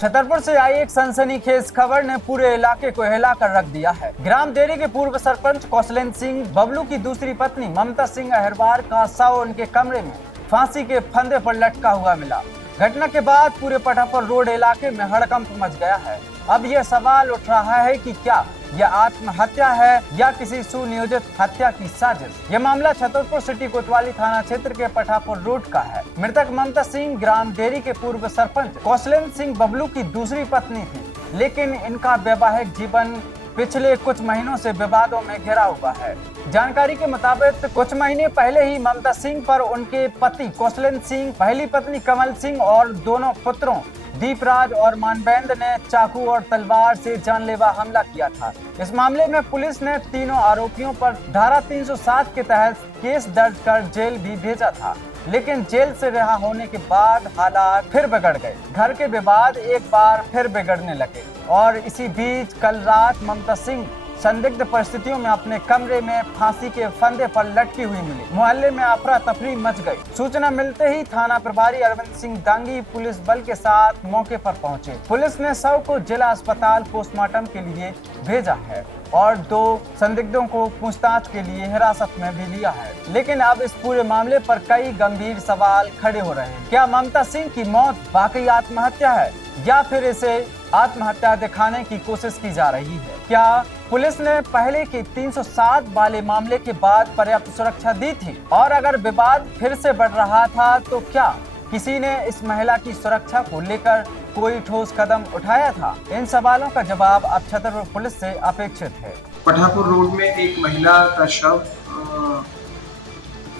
छतरपुर से आई एक सनसनीखेज खबर ने पूरे इलाके को हिलाकर रख दिया है। ग्राम देरी के पूर्व सरपंच कौशलेंद्र सिंह बबलू की दूसरी पत्नी ममता सिंह अहिरवार का शव उनके कमरे में फांसी के फंदे पर लटका हुआ मिला। घटना के बाद पूरे पठापुर रोड इलाके में हड़कंप मच गया है। अब यह सवाल उठ रहा है कि क्या यह आत्महत्या है या किसी सुनियोजित हत्या की साजिश। यह मामला छतरपुर सिटी कोतवाली थाना क्षेत्र के पठापुर रोड का है। मृतक ममता सिंह ग्राम देरी के पूर्व सरपंच कौशलेंद्र सिंह बबलू की दूसरी पत्नी थी, लेकिन इनका वैवाहिक जीवन पिछले कुछ महीनों से विवादों में घिरा हुआ है। जानकारी के मुताबिक कुछ महीने पहले ही ममता सिंह पर उनके पति कौशलेंद्र सिंह, पहली पत्नी कमल सिंह और दोनों पुत्रों दीपराज और मानवेंद्र ने चाकू और तलवार से जानलेवा हमला किया था। इस मामले में पुलिस ने तीनों आरोपियों पर धारा 307 के तहत केस दर्ज कर जेल भी भेजा था, लेकिन जेल से रिहा होने के बाद हालात फिर बिगड़ गए। घर के विवाद एक बार फिर बिगड़ने लगे और इसी बीच कल रात ममता सिंह संदिग्ध परिस्थितियों में अपने कमरे में फांसी के फंदे पर लटकी हुई मिली। मोहल्ले में अफरा तफरी मच गई। सूचना मिलते ही थाना प्रभारी अरविंद सिंह दांगी पुलिस बल के साथ मौके पर पहुंचे। पुलिस ने शव को जिला अस्पताल पोस्टमार्टम के लिए भेजा है और 2 संदिग्धों को पूछताछ के लिए हिरासत में भी लिया है। लेकिन अब इस पूरे मामले पर कई गंभीर सवाल खड़े हो रहे हैं। क्या ममता सिंह की मौत वाकई आत्महत्या है या फिर इसे आत्महत्या दिखाने की कोशिश की जा रही है? क्या पुलिस ने पहले के 307 वाले मामले के बाद पर्याप्त सुरक्षा दी थी? और अगर विवाद फिर से बढ़ रहा था तो क्या किसी ने इस महिला की सुरक्षा को लेकर कोई ठोस कदम उठाया था? इन सवालों का जवाब अब छतरपुर पुलिस से अपेक्षित है। पठापुर रोड में एक महिला का शव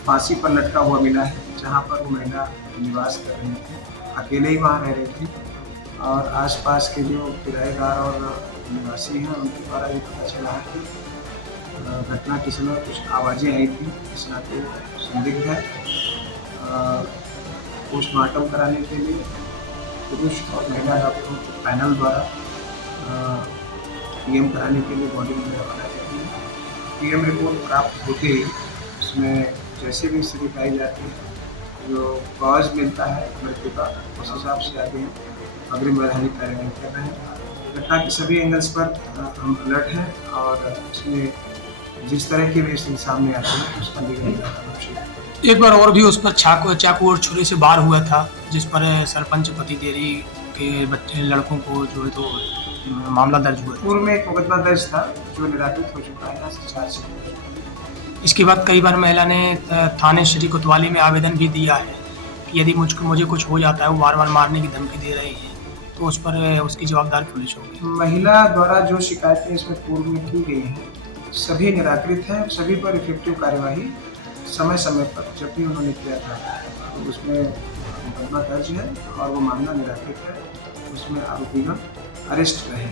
फांसी पर लटका हुआ मिला है, जहां पर वो महिला निवास कर रही थी, अकेले ही वहां रह रही थी और आसपास के जो किराएदार और निवासी हैं उनके द्वारा ये पता चला है कि घटना के समय कुछ आवाज़ें आई थी, इस नाते संदिग्ध है। पोस्टमार्टम कराने के लिए पुरुष और महिला डॉक्टरों के पैनल द्वारा पीएम कराने के लिए बॉडी वगैरह बनाई जाती है। पीएम रिपोर्ट प्राप्त होते ही उसमें जैसे भी स्थिति पाई जाती है, जो कॉज मिलता है मृत्यु का, उस हिसाब से आगे अग्रिम वैधानिक कार्रवाई कर रहे हैं। घटना के सभी एंगल्स पर हम अलर्ट हैं और इसमें जिस तरह के भी सामने आते हैं उसका निगरानी करना आवश्यक है। एक बार और भी उस पर चाकू और छुरी से वार हुआ था, जिस पर सरपंच पति देरी के बच्चे लड़कों को जो है तो मामला दर्ज हुआ। पूर्व में एक मुकदमा दर्ज था जो निराकृत हो चुका है, चार्ज हो चुका है। इसके बाद कई बार महिला ने थाने श्री कोतवाली में आवेदन भी दिया है कि यदि मुझे कुछ हो जाता है, वो बार बार मारने की धमकी दे रही है, तो उस पर उसकी जवाबदार पुलिस होगी। महिला द्वारा जो शिकायतें इसमें पूर्व में की गई हैं सभी निराकृत हैं। सभी पर इफेक्टिव कार्यवाही समय समय पर जब भी उन्होंने किया था तो उसमें मुकदमा दर्ज है और वो मामला निराकृत है, उसमें आरोपीगण अरेस्ट रहे।